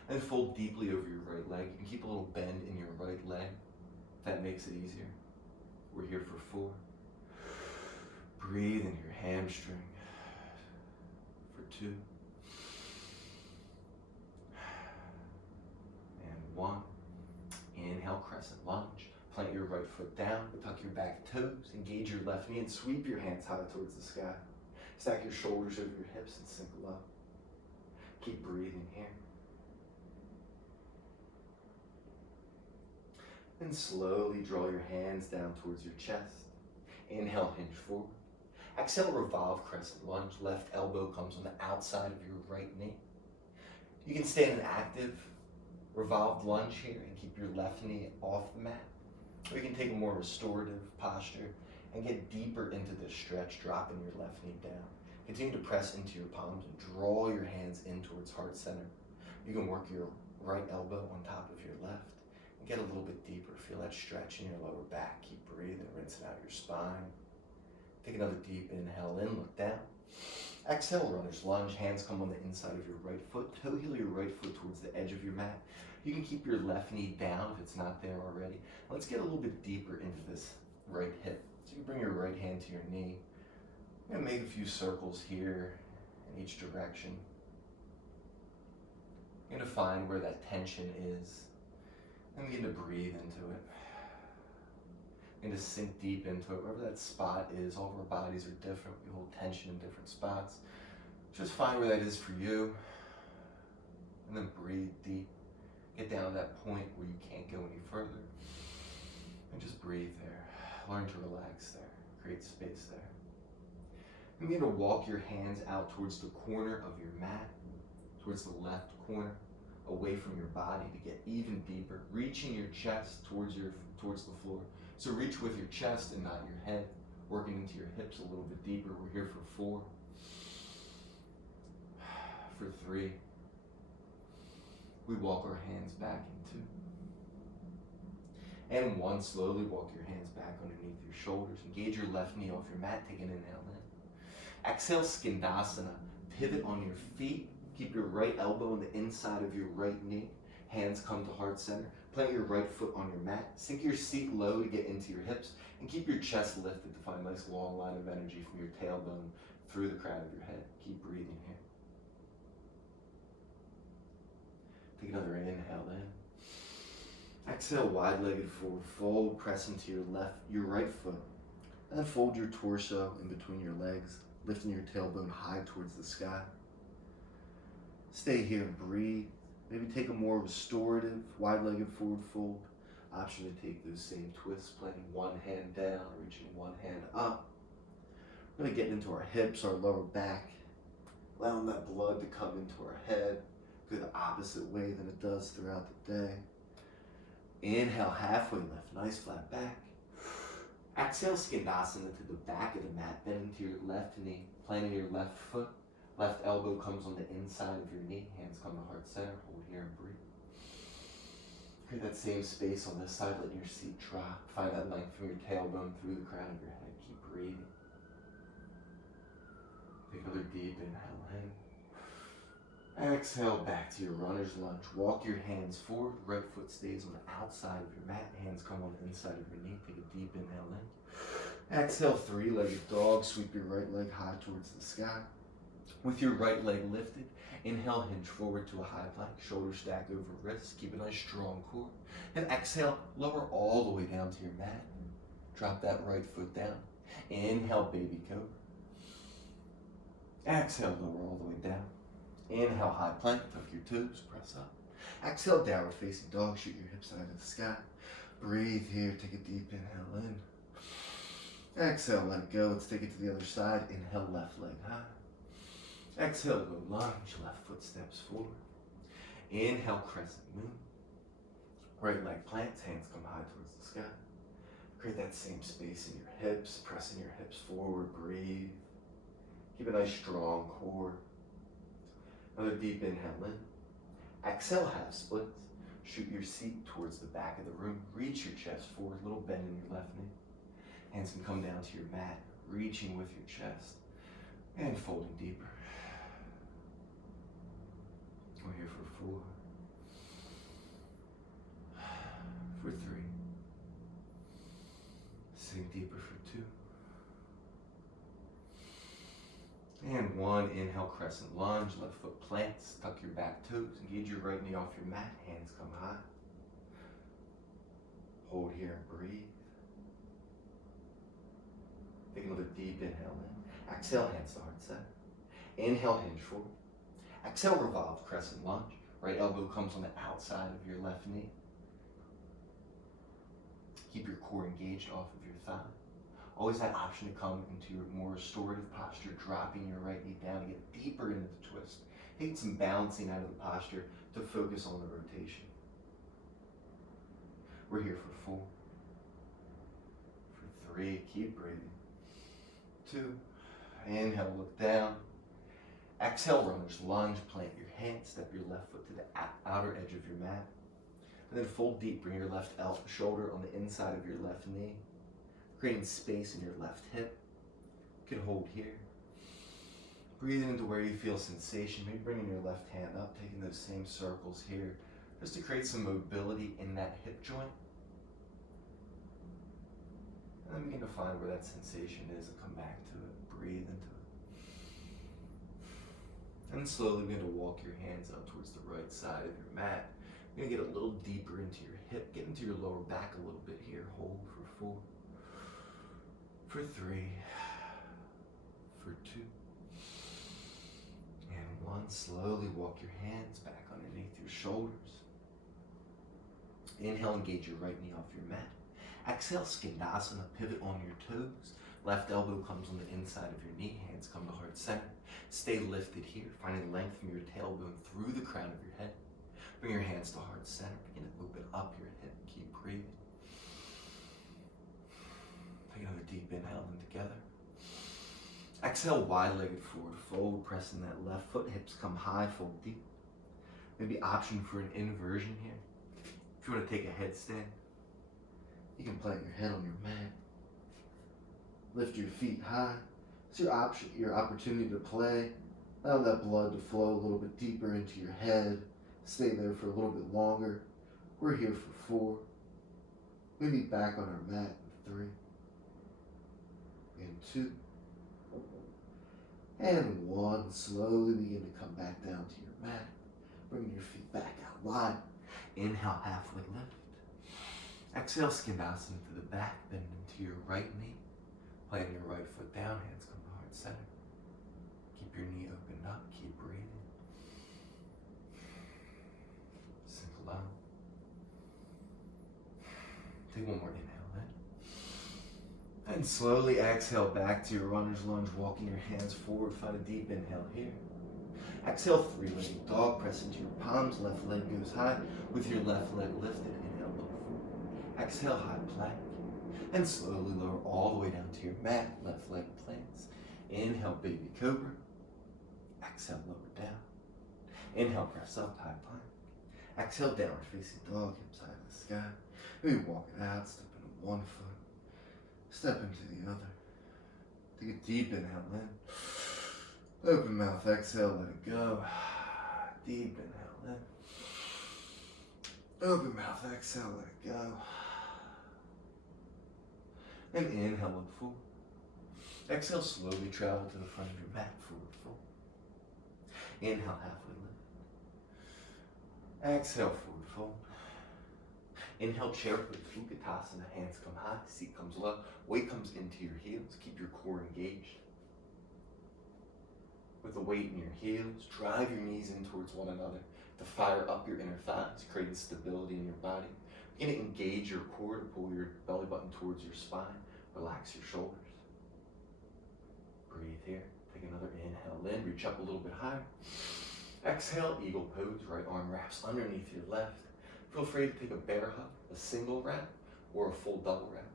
And fold deeply over your right leg. You can keep a little bend in your right leg. That makes it easier. We're here for 4. Breathe in your hamstring. For 2. And 1. Inhale, crescent lunge. Plant your right foot down. Tuck your back toes. Engage your left knee and sweep your hands high towards the sky. Stack your shoulders over your hips and sink low. Keep breathing here. And slowly draw your hands down towards your chest. Inhale, hinge forward. Exhale, revolve, crescent lunge. Left elbow comes on the outside of your right knee. You can stay in an active revolved lunge here and keep your left knee off the mat. Or you can take a more restorative posture and get deeper into this stretch, dropping your left knee down. Continue to press into your palms and draw your hands in towards heart center. You can work your right elbow on top of your left and get a little bit deeper. Feel that stretch in your lower back. Keep breathing, rinsing out your spine. Take another deep inhale in, look down. Exhale, runner's lunge. Hands come on the inside of your right foot. Toe heel your right foot towards the edge of your mat. You can keep your left knee down if it's not there already. Let's get a little bit deeper into this right hip. So you bring your right hand to your knee. And make a few circles here in each direction. You're going to find where that tension is and begin to breathe into it. You're going to sink deep into it. Wherever that spot is, all of our bodies are different. We hold tension in different spots. Just find where that is for you. And then breathe deep. Get down to that point where you can't go any further. And just breathe there. Learn to relax there. Create space there. And begin to walk your hands out towards the corner of your mat, towards the left corner, away from your body to get even deeper, reaching your chest towards the floor. So reach with your chest and not your head, working into your hips a little bit deeper. We're here for 4, for 3. We walk our hands back in 2. And 1, slowly walk your hands back underneath your shoulders. Engage your left knee off your mat, take an inhale in. Exhale, Skandasana. Pivot on your feet. Keep your right elbow on the inside of your right knee. Hands come to heart center. Plant your right foot on your mat. Sink your seat low to get into your hips. And keep your chest lifted to find a nice long line of energy from your tailbone through the crown of your head. Keep breathing here. Take another inhale in. Exhale, wide-legged forward fold. Press into your right foot. And then fold your torso in between your legs, lifting your tailbone high towards the sky. Stay here and breathe. Maybe take a more restorative, wide-legged forward fold. Option to take those same twists, planting one hand down, reaching one hand up. Really getting into our hips, our lower back, allowing that blood to come into our head, go the opposite way than it does throughout the day. Inhale, halfway lift, nice flat back. Exhale, Skandasana to the back of the mat, bend into your left knee, planting your left foot. Left elbow comes on the inside of your knee, hands come to heart center, hold here and breathe. Create that same space on this side, letting your seat drop. Find that length from your tailbone through the crown of your head, keep breathing. Take another deep inhale in. Exhale, back to your runner's lunge. Walk your hands forward, right foot stays on the outside of your mat, hands come on the inside of your knee, take a deep inhale in. Exhale, 3-legged dog, sweep your right leg high towards the sky. With your right leg lifted, inhale, hinge forward to a high plank, shoulders stack over wrists, keep a nice strong core. And exhale, lower all the way down to your mat. Drop that right foot down. Inhale, baby cobra. Exhale, lower all the way down. Inhale, high plank, tuck your toes, press up. Exhale, downward facing dog, shoot your hips high to the sky. Breathe here, take a deep inhale in. Exhale, let it go, let's take it to the other side. Inhale, left leg high. Exhale, go lunge, left foot steps forward. Inhale, crescent moon. Right leg plants, hands come high towards the sky. Create that same space in your hips, pressing your hips forward, breathe. Keep a nice strong core. Another deep inhale in. Exhale, half splits. Shoot your seat towards the back of the room. Reach your chest forward, little bend in your left knee. Hands can come down to your mat, reaching with your chest and folding deeper. We're here for 4, for 3. Sink deeper for 2. And 1, inhale, crescent lunge, left foot plants, tuck your back toes, engage your right knee off your mat, hands come high. Hold here and breathe. Take another deep inhale in. Exhale, hands to heart center. Inhale, hinge forward. Exhale, revolve, crescent lunge. Right elbow comes on the outside of your left knee. Keep your core engaged off of your thigh. Always that option to come into your more restorative posture, dropping your right knee down to get deeper into the twist. Take some balancing out of the posture to focus on the rotation. We're here for 4, for 3, keep breathing. 2, inhale, look down. Exhale, runner's lunge, plant your hands, step your left foot to the outer edge of your mat. And then fold deep, bring your left shoulder on the inside of your left knee, creating space in your left hip. You can hold here. Breathing into where you feel sensation, maybe bringing your left hand up, taking those same circles here, just to create some mobility in that hip joint. And then begin to find where that sensation is and come back to it. Breathe into it. And then slowly begin to walk your hands up towards the right side of your mat. You're going to get a little deeper into your hip, get into your lower back a little bit here. Hold for 4, for 3, for 2, and 1. Slowly walk your hands back underneath your shoulders. Inhale, engage your right knee off your mat. Exhale, Skandasana, pivot on your toes. Left elbow comes on the inside of your knee, hands come to heart center. Stay lifted here, finding length from your tailbone through the crown of your head. Bring your hands to heart center, begin to open up your hip, keep breathing. Take another deep inhale in together. Exhale, wide-legged forward fold, pressing that left foot, hips come high, fold deep. Maybe option for an inversion here. If you want to take a headstand, you can plant your head on your mat. Lift your feet high. It's your option, your opportunity to play. Allow that blood to flow a little bit deeper into your head. Stay there for a little bit longer. We're here for 4. Maybe back on our mat in 3, and 2, and 1. Slowly begin to come back down to your mat. Bringing your feet back out wide. Inhale, halfway lift. Exhale, Skandasana to the back, bend into your right knee. Plant your right foot down, hands come to heart center. Keep your knee opened up, keep breathing. Sink low. Take one more inhale in. And slowly exhale back to your runner's lunge, walking your hands forward. Find a deep inhale here. Exhale, 3-legged dog, press into your palms, left leg goes high. With your left leg lifted, inhale, look forward. Exhale, high plank. And slowly lower all the way down to your mat, left leg plants. Inhale, baby cobra. Exhale, lower down. Inhale, press up, high plank. Exhale, downward facing dog, hips high in the sky. Maybe walk it out, step into one foot, step into the other. Take a deep inhale in. Open mouth, exhale, let it go. Deep inhale in. Open mouth, exhale, let it go. And inhale, look forward. Exhale, slowly travel to the front of your mat, forward fold. Inhale, halfway lift. Exhale, forward fold. Inhale, chair pose, Utkatasana, hands come high, seat comes low, weight comes into your heels, keep your core engaged. With the weight in your heels, drive your knees in towards one another to fire up your inner thighs, creating stability in your body. Begin to engage your core to pull your belly button towards your spine. Relax your shoulders. Breathe here. Take another inhale in. Reach up a little bit higher. Exhale, eagle pose. Right arm wraps underneath your left. Feel free to take a bear hug, a single wrap, or a full double wrap.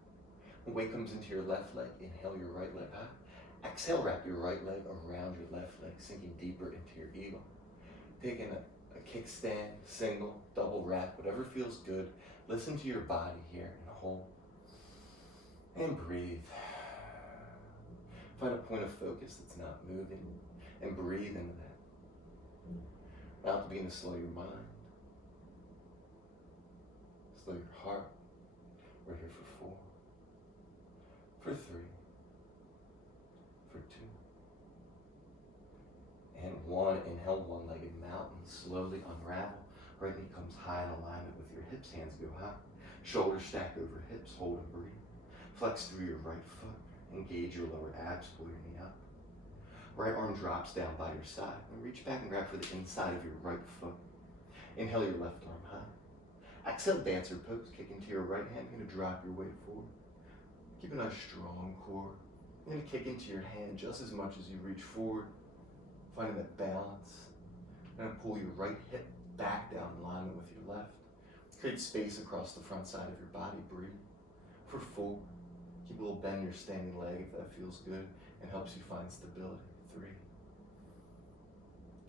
When weight comes into your left leg, inhale your right leg high. Exhale, wrap your right leg around your left leg, sinking deeper into your eagle. Taking a kickstand, single, double wrap, whatever feels good. Listen to your body here and hold. And breathe. Find a point of focus that's not moving and breathe into that. Now begin to slow your mind. Slow your heart. We're here for 4, for 3, for 2, and 1. Inhale, one-legged mountain. Slowly unravel. Right knee comes high in alignment with your hips. Hands go high. Shoulders stack over hips. Hold and breathe. Flex through your right foot. Engage your lower abs. Pull your knee up. Right arm drops down by your side. And reach back and grab for the inside of your right foot. Inhale your left arm high. Exhale, dancer pose. Kick into your right hand. You're going to drop your weight forward. Keep a nice strong core. You're going to kick into your hand just as much as you reach forward. Finding that balance. You're gonna pull your right hip back down in alignment with your left. Create space across the front side of your body. Breathe. For 4, keep a little bend in your standing leg if that feels good and helps you find stability. 3,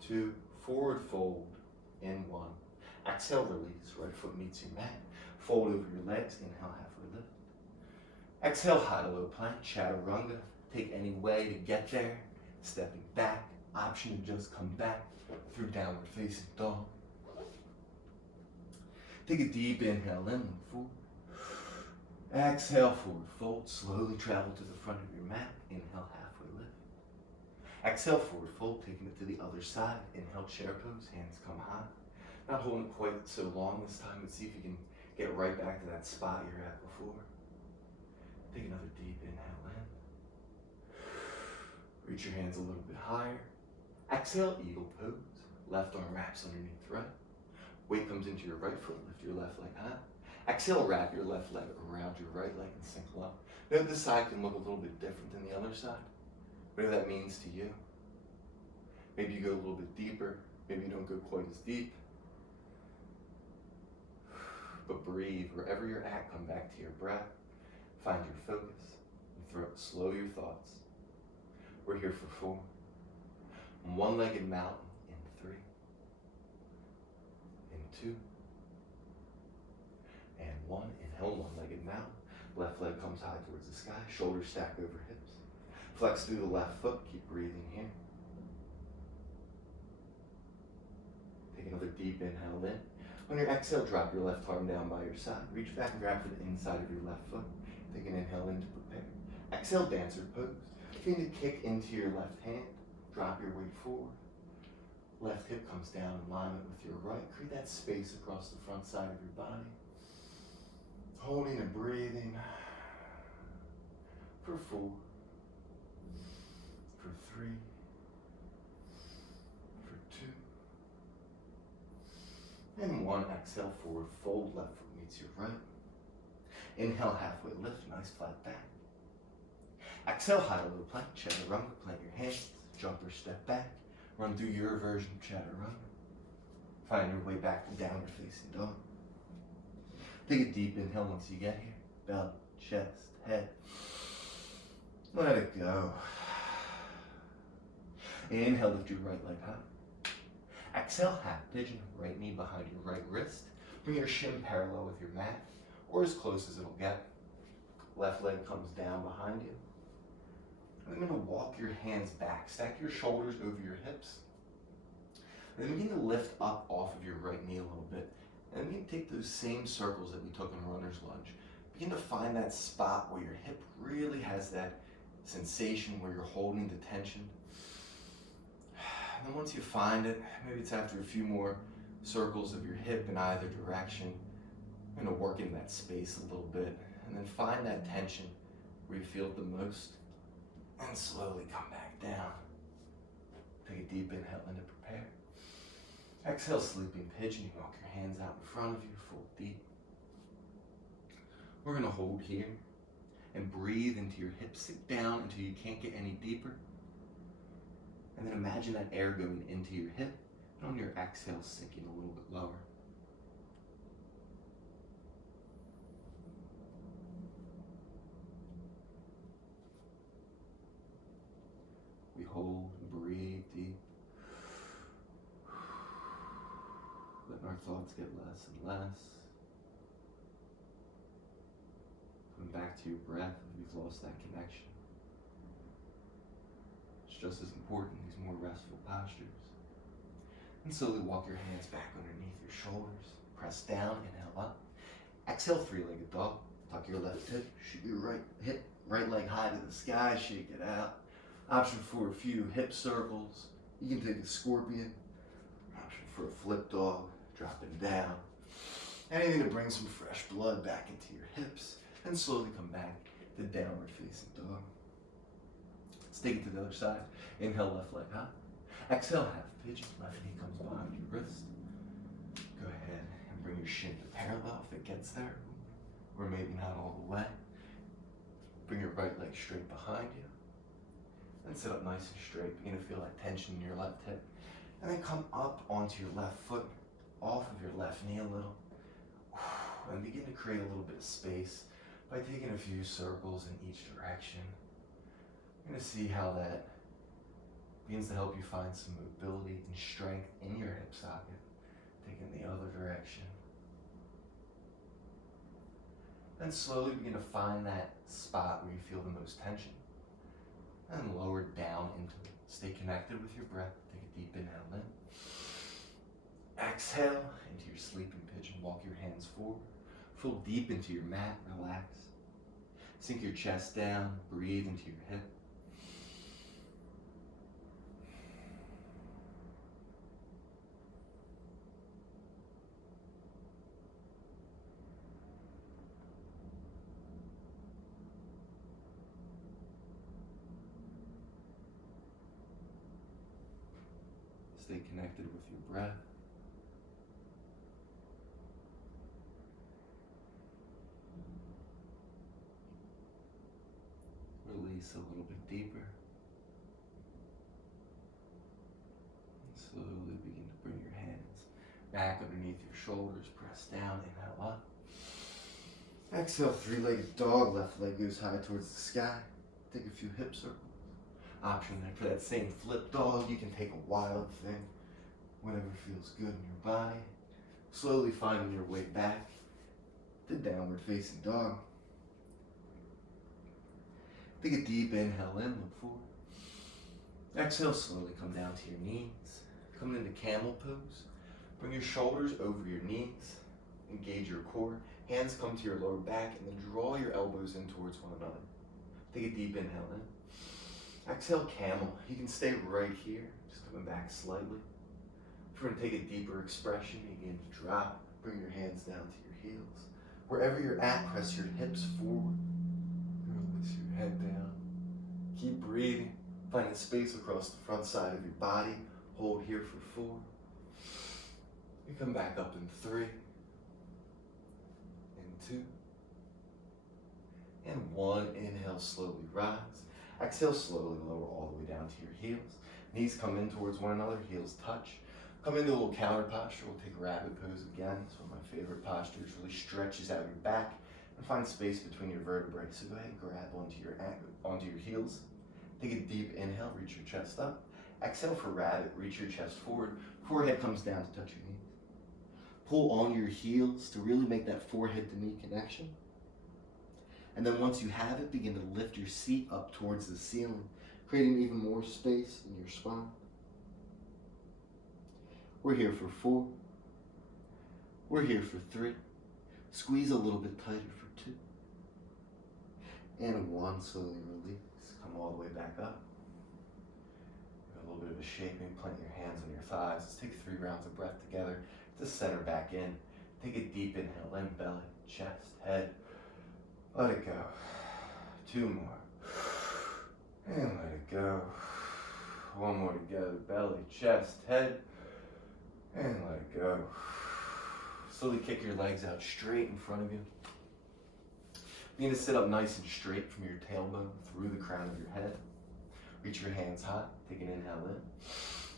2, forward fold in 1. Exhale, release. Right foot meets your mat. Fold over your legs. Inhale, halfway lift. Exhale, high to low plank, chaturanga. Take any way to get there. Stepping back. Option to just come back through downward facing dog. Take a deep inhale in, look forward. Exhale, forward fold. Slowly travel to the front of your mat. Inhale, halfway lift. Exhale, forward fold, taking it to the other side. Inhale, chair pose, hands come high. Not holding it quite so long this time, but see if you can get right back to that spot you're at before. Take another deep inhale in. Reach your hands a little bit higher. Exhale, eagle pose. Left arm wraps underneath right. Weight comes into your right foot, lift your left leg high. Exhale, wrap your left leg around your right leg and sink low. Note this side can look a little bit different than the other side. Whatever that means to you. Maybe you go a little bit deeper. Maybe you don't go quite as deep. But breathe. Wherever you're at, come back to your breath. Find your focus. Slow your thoughts. We're here for 4. One-legged mountain in 3. In 2. And 1. Inhale, one-legged mountain. Left leg comes high towards the sky. Shoulders stack over hips. Flex through the left foot. Keep breathing here. Take another deep inhale in. On your exhale, drop your left arm down by your side. Reach back and grab for the inside of your left foot. Take an inhale in to prepare. Exhale, dancer pose. Begin to kick into your left hand. Drop your weight forward. Left hip comes down in alignment with your right. Create that space across the front side of your body. Holding and breathing. For 4. For 3. For 2. And 1. Exhale, forward fold. Left foot meets your right. Inhale, halfway lift. Nice flat back. Exhale, high to low plank. Chaturanga. Plant your hands. Jump or step back. Run through your version of chaturanga. Find your way back to downward facing dog. Take a deep inhale once you get here. Belly, chest, head. Let it go. Inhale, lift your right leg high. Exhale, half pigeon. Right knee behind your right wrist. Bring your shin parallel with your mat, or as close as it'll get. Left leg comes down behind you. And then going to walk your hands back. Stack your shoulders over your hips. And then begin to lift up off of your right knee a little bit. And then begin to take those same circles that we took in runner's lunge. Begin to find that spot where your hip really has that sensation where you're holding the tension. And then once you find it, maybe it's after a few more circles of your hip in either direction, you're going to work in that space a little bit. And then find that tension where you feel it the most. And slowly come back down. Take a deep inhale in to prepare. Exhale, sleeping pigeon. You walk your hands out in front of you, fold deep. We're going to hold here and breathe into your hips. Sit down until you can't get any deeper. And then imagine that air going into your hip. And on your exhale, sinking a little bit lower. We hold and breathe deep. Letting our thoughts get less and less. Coming back to your breath if you've lost that connection. It's just as important, these more restful postures. And slowly walk your hands back underneath your shoulders. Press down, inhale up. Exhale, three-legged dog. Tuck your left hip, shoot your right hip, right leg high to the sky, shake it out. Option for a few hip circles. You can take a scorpion. Option for a flip dog, dropping down. Anything to bring some fresh blood back into your hips. And slowly come back to downward facing dog. Let's take it to the other side. Inhale, left leg high. Exhale, half pigeon. Left knee comes behind your wrist. Go ahead and bring your shin to parallel if it gets there. Or maybe not all the way. Bring your right leg straight behind you. And sit up nice and straight. Begin to feel that tension in your left hip. And then come up onto your left foot, off of your left knee a little. And begin to create a little bit of space by taking a few circles in each direction. You're going to see how that begins to help you find some mobility and strength in your hip socket. Taking the other direction. Then slowly begin to find that spot where you feel the most tension. And lower down into it. Stay connected with your breath. Take a deep inhale in. Exhale into your sleeping pigeon. Walk your hands forward. Fall deep into your mat. Relax. Sink your chest down. Breathe into your hip. Stay connected with your breath. Release a little bit deeper. And slowly begin to bring your hands back underneath your shoulders. Press down, inhale up. Exhale, three-legged dog. Left leg goes high towards the sky. Take a few hip circles. Option there for that same flip dog. You can take a wild thing, whatever feels good in your body. Slowly finding your way back to downward facing dog. Take a deep inhale in, look forward. Exhale, slowly come down to your knees. Come into camel pose. Bring your shoulders over your knees. Engage your core. Hands come to your lower back and then draw your elbows in towards one another. Take a deep inhale in. Exhale, camel. You can stay right here, just coming back slightly. If you're going to take a deeper expression, begin to drop. Bring your hands down to your heels. Wherever you're at, press your hips forward. Release your head down. Keep breathing. Finding space across the front side of your body. Hold here for 4. You come back up in 3. And 2. And 1. Inhale, slowly rise. Exhale, slowly lower all the way down to your heels. Knees come in towards one another, heels touch. Come into a little counter posture. We'll take rabbit pose again. It's one of my favorite postures. Really stretches out your back and find space between your vertebrae. So go ahead and grab onto your heels. Take a deep inhale, reach your chest up. Exhale for rabbit, reach your chest forward. Forehead comes down to touch your knees. Pull on your heels to really make that forehead to knee connection. And then once you have it, begin to lift your seat up towards the ceiling, creating even more space in your spine. We're here for 4. We're here for 3. Squeeze a little bit tighter for 2. And 1, slowly release. Come all the way back up. A little bit of a shaping, plant your hands on your thighs. Let's take 3 rounds of breath together to center back in. Take a deep inhale in, belly, chest, head. Let it go. 2 more. And let it go. 1 more to go. Belly, chest, head. And let it go. Slowly kick your legs out straight in front of you. Begin to sit up nice and straight from your tailbone through the crown of your head. Reach your hands high. Take an inhale in.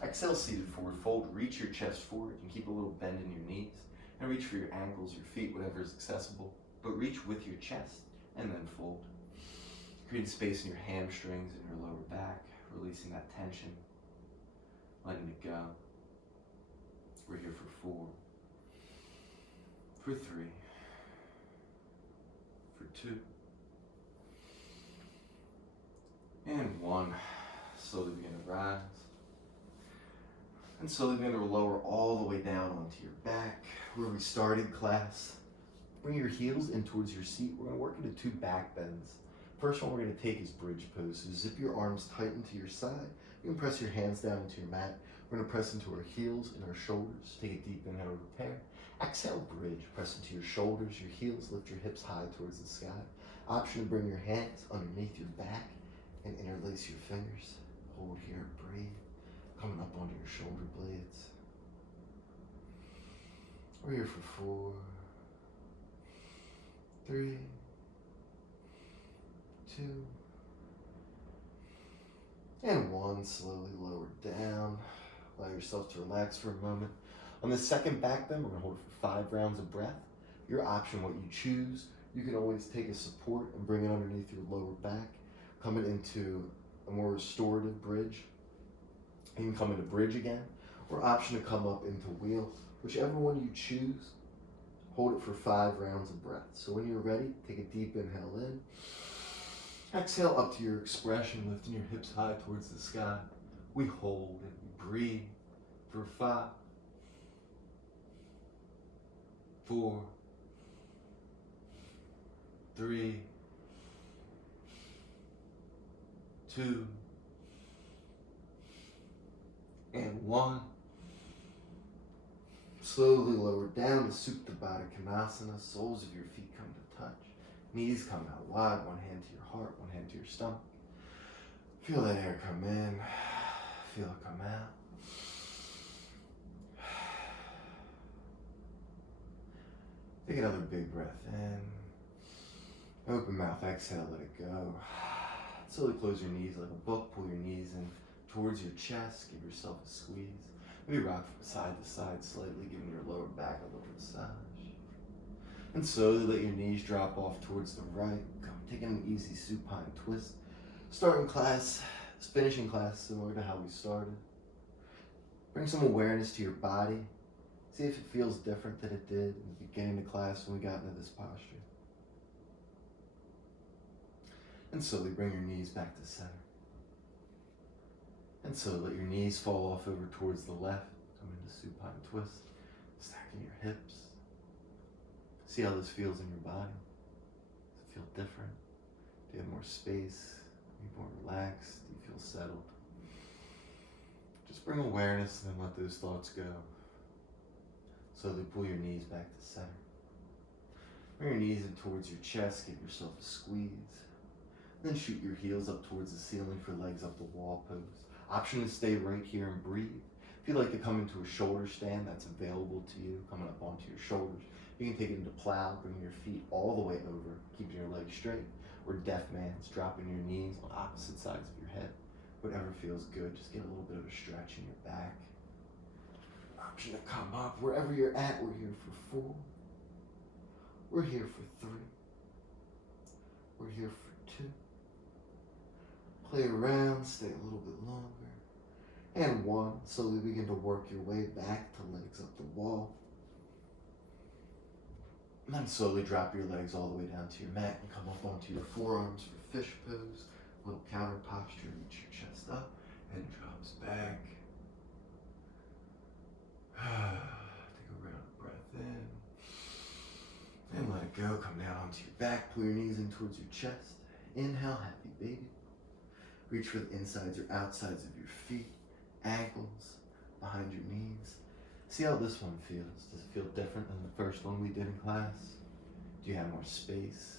Exhale, seated forward fold. Reach your chest forward and keep a little bend in your knees. And reach for your ankles, your feet, whatever is accessible. But reach with your chest and then fold. Create space in your hamstrings and your lower back. Releasing that tension. Letting it go. We're here for 4. For 3. For 2. And 1. Slowly begin to rise. And slowly begin to lower all the way down onto your back, where we started class. Bring your heels in towards your seat. We're going to work into 2 back bends. First one we're going to take is bridge pose. So zip your arms tight into your side. You can press your hands down into your mat. We're going to press into our heels and our shoulders. Take a deep inhale, repair. Exhale, bridge. Press into your shoulders, your heels. Lift your hips high towards the sky. Option to bring your hands underneath your back and interlace your fingers. Hold here, breathe. Coming up onto your shoulder blades. We're here for 4, 3, 2, and 1. Slowly lower down. Allow yourself to relax for a moment. On the second back bend, we're gonna hold it for 5 rounds of breath. Your option, what you choose. You can always take a support and bring it underneath your lower back, coming into a more restorative bridge. You can come into bridge again, or option to come up into wheel. Whichever one you choose, hold it for 5 rounds of breath. So when you're ready, take a deep inhale in. Exhale up to your expression, lifting your hips high towards the sky. We hold and we breathe for 5, 4, 3, 2, and 1. Slowly lower down to Supta Baddha Konasana. Soles of your feet come to touch. Knees come out wide. One hand to your heart, one hand to your stomach. Feel that air come in. Feel it come out. Take another big breath in. Open mouth, exhale, let it go. Slowly close your knees like a book. Pull your knees in towards your chest. Give yourself a squeeze. Maybe rock from side to side slightly, giving your lower back a little massage. And slowly let your knees drop off towards the right. Come taking an easy supine twist. Finishing class similar to how we started. Bring some awareness to your body. See if it feels different than it did in the beginning of class when we got into this posture. And slowly bring your knees back to center. And so let your knees fall off over towards the left. Come into supine twist. Stacking your hips. See how this feels in your body. Does it feel different? Do you have more space? Are you more relaxed? Do you feel settled? Just bring awareness and then let those thoughts go. Slowly pull your knees back to center. Bring your knees in towards your chest. Give yourself a squeeze. Then shoot your heels up towards the ceiling for legs up the wall pose. Option to stay right here and breathe. If you'd like to come into a shoulder stand, that's available to you, coming up onto your shoulders. You can take it into plow, bringing your feet all the way over, keeping your legs straight. Or deaf man's, dropping your knees on opposite sides of your head. Whatever feels good, just get a little bit of a stretch in your back. Option to come up. Wherever you're at, we're here for 4. We're here for 3. We're here for 2. Play around, stay a little bit longer. And 1, slowly begin to work your way back to legs up the wall. And then slowly drop your legs all the way down to your mat and come up onto your forearms for fish pose. Little counter posture, reach your chest up and drops back. Take a round breath in. And let it go, come down onto your back, pull your knees in towards your chest. Inhale, happy baby. Reach for the insides or outsides of your feet, ankles, behind your knees. See how this one feels. Does it feel different than the first one we did in class? Do you have more space?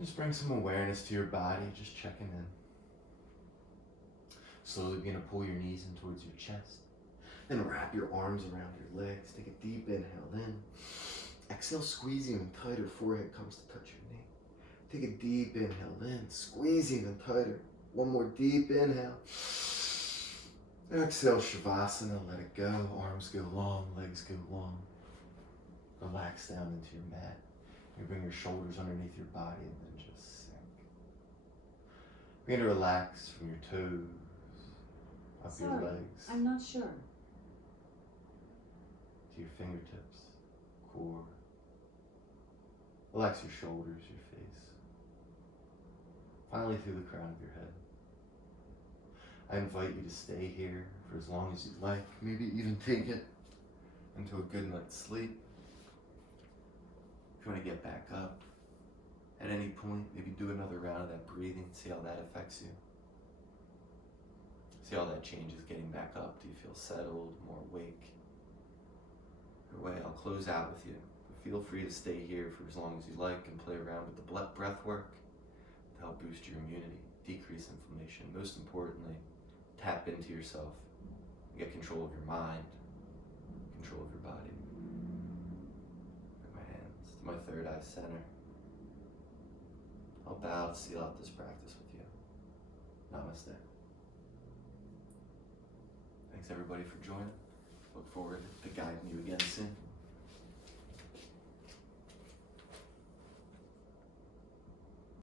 Just bring some awareness to your body, just checking in. Slowly begin to pull your knees in towards your chest. Then wrap your arms around your legs. Take a deep inhale in. Exhale, squeeze even tighter. Forehead comes to touch your knee. Take a deep inhale in. Squeeze even tighter. One more deep inhale. Exhale, Shavasana. Let it go. Arms go long. Legs go long. Relax down into your mat. You bring your shoulders underneath your body and then just sink. Begin to relax from your toes, up your legs. I'm not sure. To your fingertips, core. Relax your shoulders, your face. Finally through the crown of your head. I invite you to stay here for as long as you'd like. Maybe even take it into a good night's sleep. If you want to get back up, at any point, maybe do another round of that breathing, see how that affects you. See how that changes getting back up. Do you feel settled, more awake? Either way, I'll close out with you. But feel free to stay here for as long as you like and play around with the breath work to help boost your immunity, decrease inflammation. Most importantly, tap into yourself. Get control of your mind, control of your body. Bring my hands to my third eye center. I'll bow to seal out this practice with you. Namaste. Thanks everybody for joining. Look forward to guiding you again